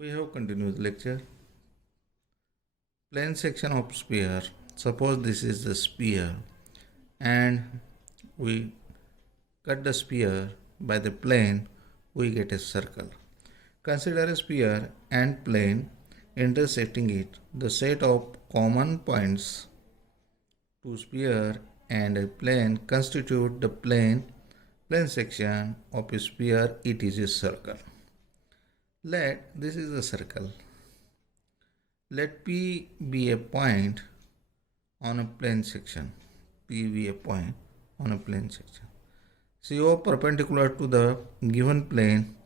We have continued the lecture. Plane section of sphere. Suppose this is the sphere and we cut the sphere by the plane, we get a circle. Consider a sphere and plane intersecting it. The set of common points to sphere and a plane constitute the plane section of a sphere. It is a circle. This is a circle. Let P be a point on a plane section. P be a point on a plane section. CO perpendicular to the given plane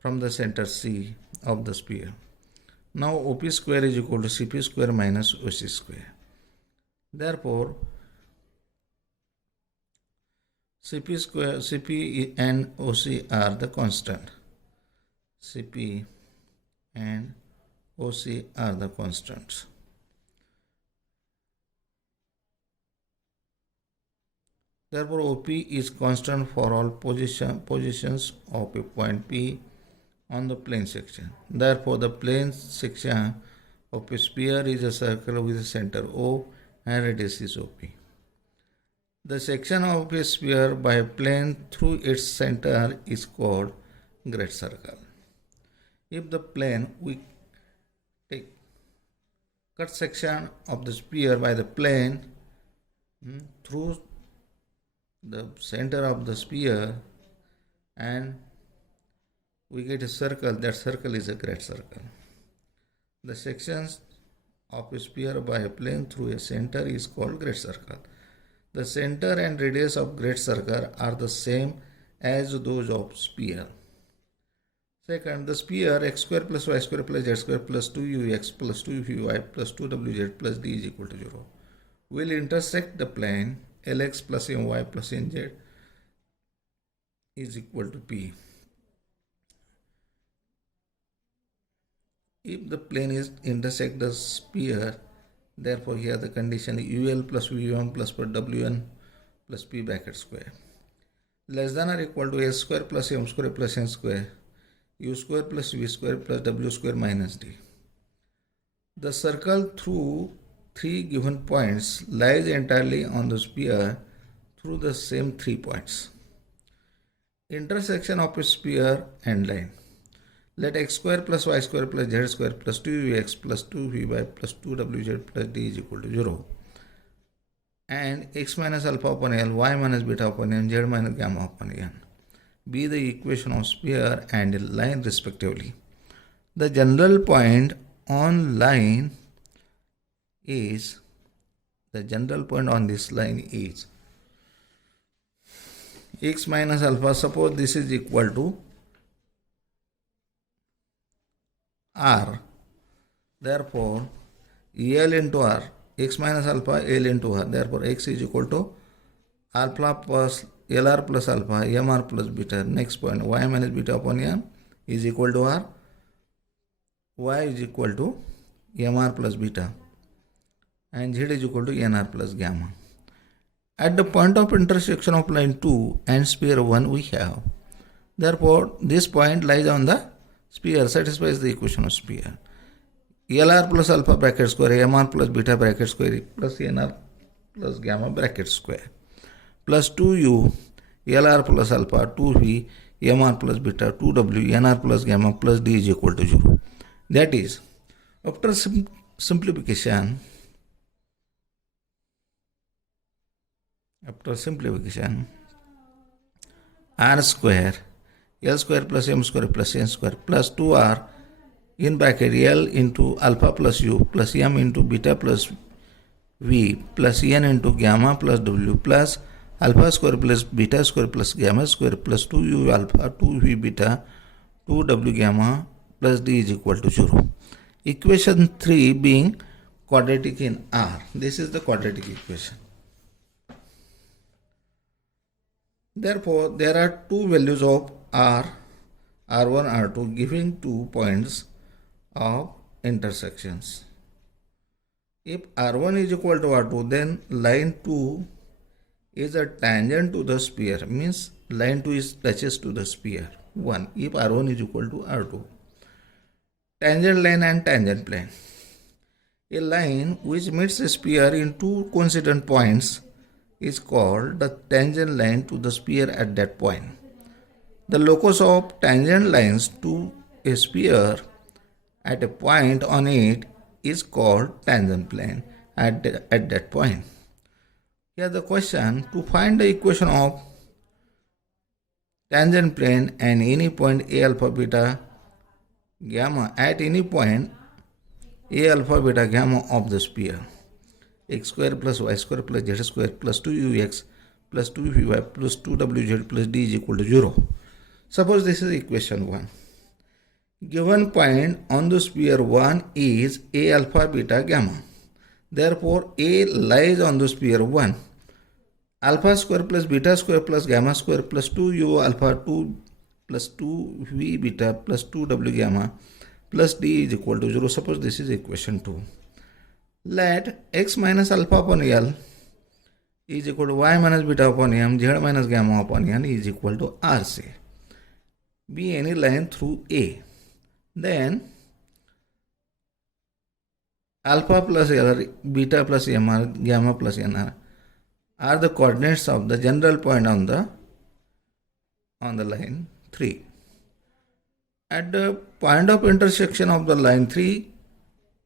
from the center C of the sphere. Now OP square is equal to CP square minus OC square. Therefore, CP and OC are the constant. CP and OC are the constants. Therefore, OP is constant for all positions of a point P on the plane section. Therefore, the plane section of a sphere is a circle with a center O and radius is OP. The section of a sphere by a plane through its center is called great circle. If the plane we take cut section of the sphere by the plane through the center of the sphere and we get a circle, that circle is a great circle. The sections of a sphere by a plane through a center is called great circle. The center and radius of great circle are the same as those of sphere. Second, the sphere x square plus y square plus z square plus 2ux plus 2vy plus 2wz plus d is equal to 0 will intersect the plane Lx plus my plus nz is equal to p. If the plane is intersect the sphere, therefore here the condition ul plus v1 plus wn plus p bracket square less than or equal to s square plus m square plus n square u square plus v square plus w square minus d. The circle through three given points lies entirely on the sphere through the same 3 points. Intersection of a sphere and line. Let x square plus y square plus z square plus 2ux plus 2vy plus 2wz plus d is equal to 0 and x minus alpha upon L, y minus beta upon n, z minus gamma upon n be the equation of sphere and line respectively. The general point on line is, the general point on this line is x minus alpha. Suppose this is equal to r. Therefore, L into r, x minus alpha, L into r. Therefore, x is equal to alpha plus Lr plus alpha, Mr plus beta. Next point, y minus beta upon n is equal to r. Y is equal to Mr plus beta. And z is equal to nr plus gamma. At the point of intersection of line 2 and sphere 1 we have. Therefore, this point lies on the sphere, satisfies the equation of sphere. Lr plus alpha bracket square, Mr plus beta bracket square plus nr plus gamma bracket square plus 2u, Lr plus alpha, 2v, Mr plus beta, 2w, nr plus gamma plus d is equal to 0. That is, after simplification, r square, L square plus m square plus n square plus 2r in bracket L into alpha plus u plus m into beta plus v plus n into gamma plus w plus alpha square plus beta square plus gamma square plus 2u alpha 2v beta 2w gamma plus d is equal to 0. Equation 3 being quadratic in R. This is the quadratic equation. Therefore, there are two values of R, R1, R2 giving 2 points of intersections. If R1 is equal to R2, then line 2 is a tangent to the sphere, means line 2 is touches to the sphere 1 if R1 is equal to R2. tangent line and tangent plane. A line which meets a sphere in two coincident points is called the tangent line to the sphere at that point. The locus of tangent lines to a sphere at a point on it is called tangent plane at that point. Here the question: to find the equation of tangent plane and any point a alpha beta gamma at any point a alpha beta gamma of the sphere, x square plus y square plus z square plus 2ux plus 2vy plus 2wz plus d is equal to 0. Suppose this is equation 1. Given point on the sphere 1 is a alpha beta gamma. Therefore, a lies on the sphere 1. Alpha square plus beta square plus gamma square plus 2u alpha 2 plus 2v beta plus 2w gamma plus d is equal to 0. Suppose this is equation 2. Let x minus alpha upon L is equal to y minus beta upon m, z minus gamma upon n is equal to r, say. Be any line through A. Then alpha plus L, beta plus mr, gamma plus nr are the coordinates of the general point on the line 3. At the point of intersection of the line 3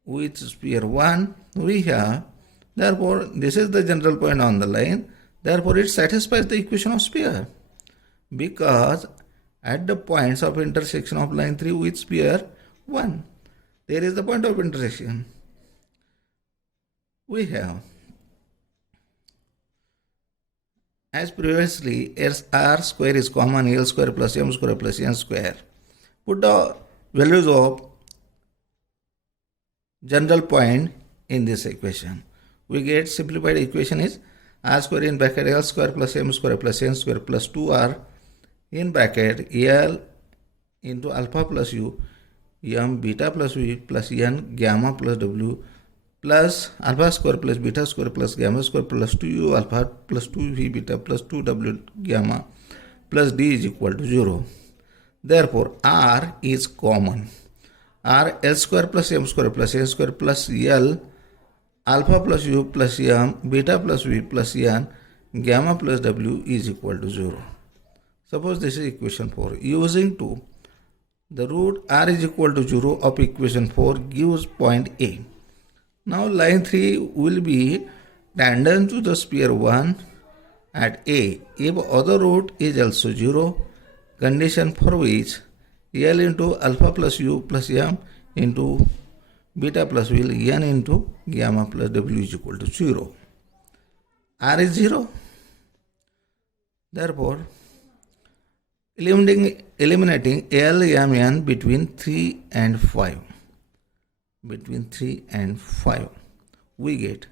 with sphere 1, we have, therefore, this is the general point on the line, therefore it satisfies the equation of sphere, because at the points of intersection of line 3 with sphere 1, there is the point of intersection. We have, as previously, r square is common, l square plus m square plus n square. Put the values of general point in this equation. We get simplified equation is r square in bracket l square plus m square plus n square plus 2r in bracket l into alpha plus u, m beta plus v plus n gamma plus w plus alpha square plus beta square plus gamma square plus 2u alpha plus 2v beta plus 2w gamma plus d is equal to 0. Therefore, r is common. R L square plus m square plus n square plus L alpha plus u plus m beta plus v plus n gamma plus w is equal to 0. Suppose this is equation 4. Using 2, the root r is equal to 0 of equation 4 gives point A. Now line 3 will be tangent to the sphere 1 at A if other root is also 0, condition for which L into alpha plus u plus m into beta plus v n into gamma plus w is equal to 0. R is 0. Therefore, eliminating L, m, n between 3 and 5. Between 3 and 5, we get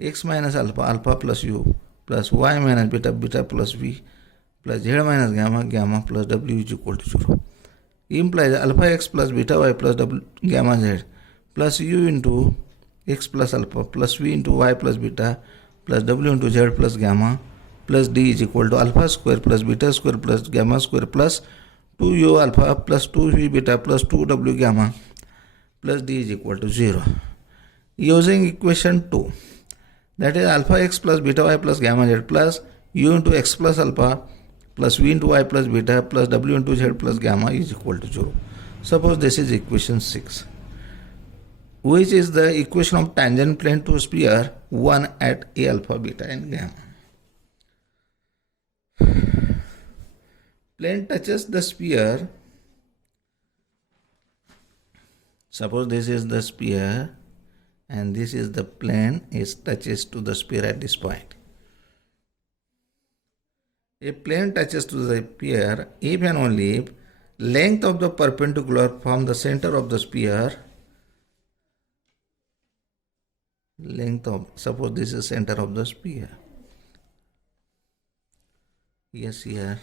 x minus alpha, alpha plus u plus y minus beta, beta plus v plus z minus gamma, gamma plus w is equal to 0. Implies alpha x plus beta y plus w gamma z plus u into x plus alpha plus v into y plus beta plus w into z plus gamma plus d is equal to alpha square plus beta square plus gamma square plus 2u alpha plus 2v beta plus 2w gamma plus d is equal to 0. Using equation 2, that is alpha x plus beta y plus gamma z plus u into x plus alpha plus v into y plus beta plus w into z plus gamma is equal to 0. Suppose this is equation 6, which is the equation of tangent plane to sphere 1 at a alpha beta and gamma. Plane touches the sphere. Suppose this is the sphere and this is the plane, it touches to the sphere at this point. A plane touches to the sphere if and only if length of the perpendicular from the center of the sphere, length of, suppose this is center of the sphere. Yes, here.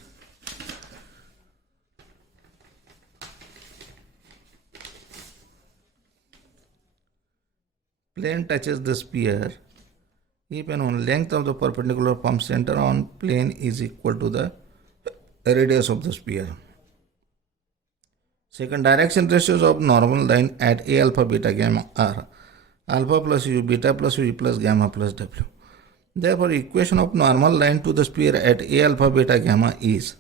Plane touches the sphere if and only length of the perpendicular from center on plane is equal to the radius of the sphere. Second, direction ratios of normal line at A alpha beta gamma are alpha plus u, beta plus v plus gamma plus w. Therefore, equation of normal line to the sphere at A alpha beta gamma is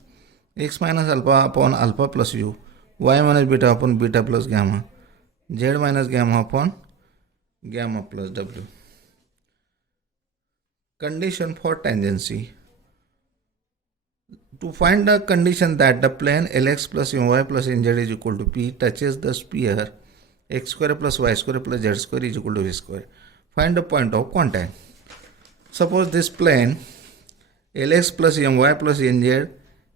x minus alpha upon alpha plus u, y minus beta upon beta plus gamma, z minus gamma upon gamma plus w. Condition for tangency. To find the condition that the plane Lx plus my plus nz is equal to p touches the sphere x square plus y square plus z square is equal to v square, find the point of contact. Suppose this plane Lx plus my plus nz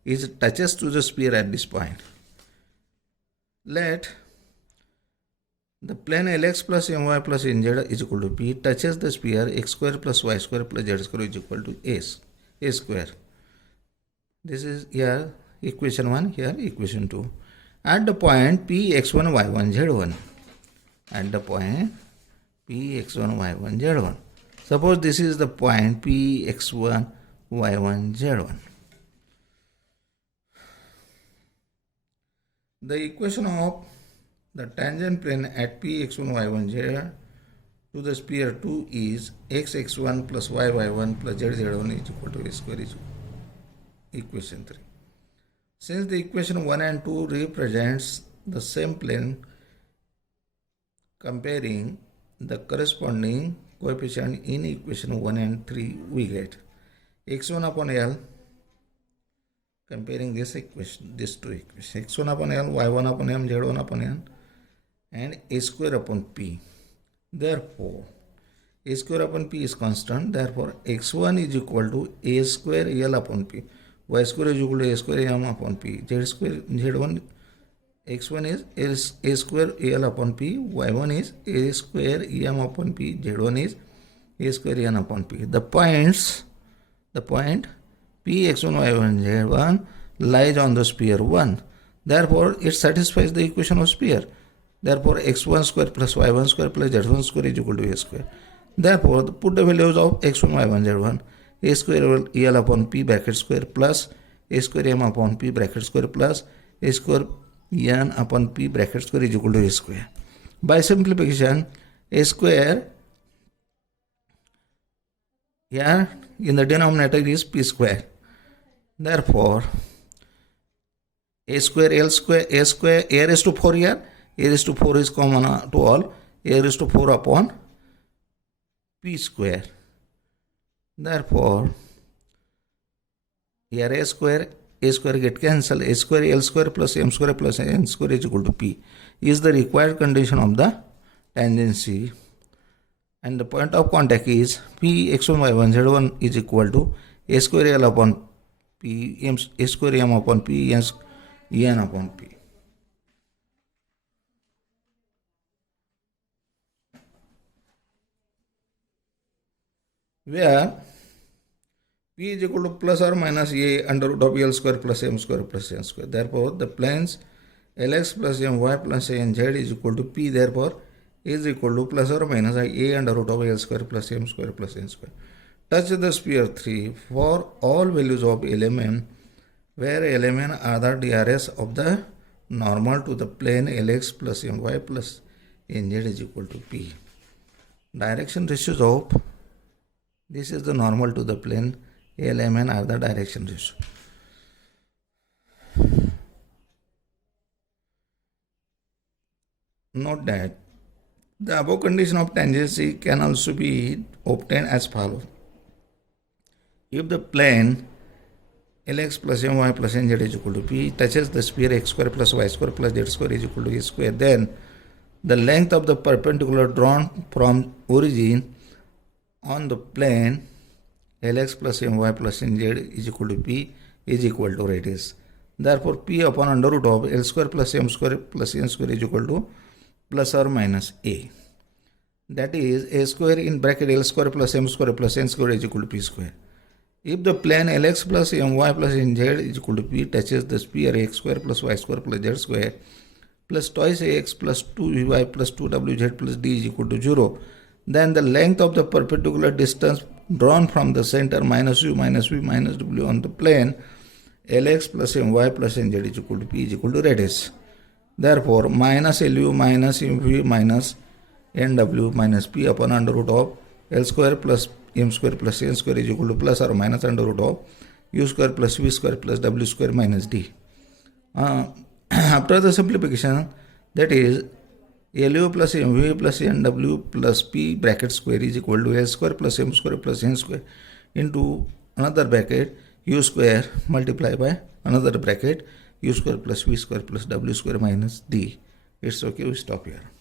is touches to the sphere at this point. Let the plane Lx plus my plus nz is equal to p touches the sphere x square plus y square plus z square is equal to a square. This is here equation 1, here equation 2. At the point P x1 y1 z1. At the point P x1 y1 z1. Suppose this is the point P x1 y1 z1. The equation of the tangent plane at P x1 y1 z to the sphere 2 is x x1 plus y y1 plus z z1 is equal to a square is equation 3. Since the equation 1 and 2 represents the same plane, comparing the corresponding coefficient in equation 1 and 3, we get x1 upon L, comparing this equation, these two equations, x1 upon L, y1 upon M, z1 upon N, and a square upon P. Therefore, a square upon P is constant. Therefore, x1 is equal to a square L upon P. Y square is equal to a square m upon p. Z square z1 x1 is a square l upon p. Y1 is a square m upon p. Z1 is a square n upon p. The point p x1 y1 z1 lies on the sphere 1. Therefore, it satisfies the equation of sphere. Therefore, x1 square plus y1 square plus z1 square is equal to a square. Therefore, put the values of x1 y1 z1. A square L upon P bracket square plus A square M upon P bracket square plus A square N upon P bracket square is equal to A square. By simplification, A square here in the denominator is P square. Therefore, A square L square A square A raised to 4 here. A raised to 4 is common to all. A raised to 4 upon P square. Therefore, here a square get cancelled, a square L square plus M square plus N square is equal to P is the required condition of the tangency, and the point of contact is P x1 y1 z1 is equal to a square L upon P M a square M upon P N upon P. Where P is equal to plus or minus a under root of L square plus M square plus N square. Therefore, the planes Lx plus My plus Nz is equal to P. Therefore, is equal to plus or minus a under root of L square plus M square plus N square. Touch the sphere 3 for all values of element where element are the DRS of the normal to the plane Lx plus My plus Nz is equal to P. Direction ratios of this is the normal to the plane. L, are the direction ratio. Note that the above condition of tangency can also be obtained as follows. If the plane Lx plus My plus Nz is equal to P touches the sphere x square plus y square plus z square is equal to a square, then the length of the perpendicular drawn from origin on the plane Lx plus My plus Nz is equal to P is equal to radius. Therefore, P upon under root of L square plus M square plus N square is equal to plus or minus A. That is A square in bracket L square plus M square plus N square is equal to P square. If the plane Lx plus My plus Nz is equal to P touches the sphere x square plus y square plus z square plus twice ax plus 2y plus 2wz plus d is equal to 0, then the length of the perpendicular distance drawn from the center minus u minus v minus w on the plane Lx plus My plus Nz is equal to P is equal to radius. Therefore, minus LU minus MV minus NW minus P upon under root of L square plus M square plus N square is equal to plus or minus under root of U square plus V square plus W square minus D. After the simplification, that is LU plus MV plus NW plus P bracket square is equal to L square plus M square plus N square into another bracket U square multiplied by another bracket U square plus V square plus W square minus D. It's okay, we stop here.